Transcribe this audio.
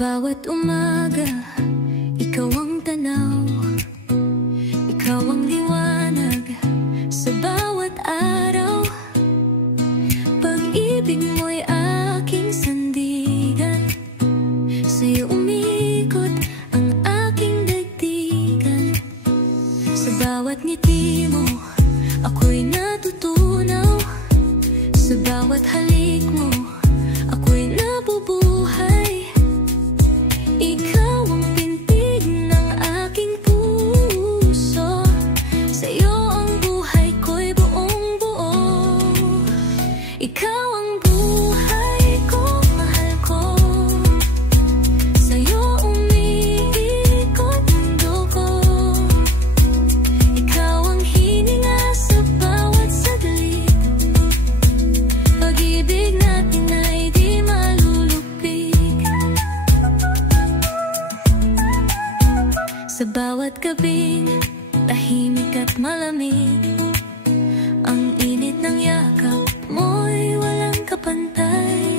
bawat umaga, ikaw ang tanaw, ikaw ang liwanag sa bawat araw. Pag-ibig mo'y aking sandigan, sa'yo umikot ang aking daigdigan. Sa bawat ngiti mo, ako'y natutunaw. Sa bawat halik mo, ako'y nabubuhay. Ikaw ang pintig ng aking puso, sa'yo ang buhay ko'y buong buo. Ikaw ang buhay ko, mahal ko, sa'yo umiikot mundo ko. Ikaw ang hininga sa bawat saglit, pag-ibig natin ay di malulupig. Sa bawat gabing tahimik at malamig, ang init ng yakap mo'y walang kapantay.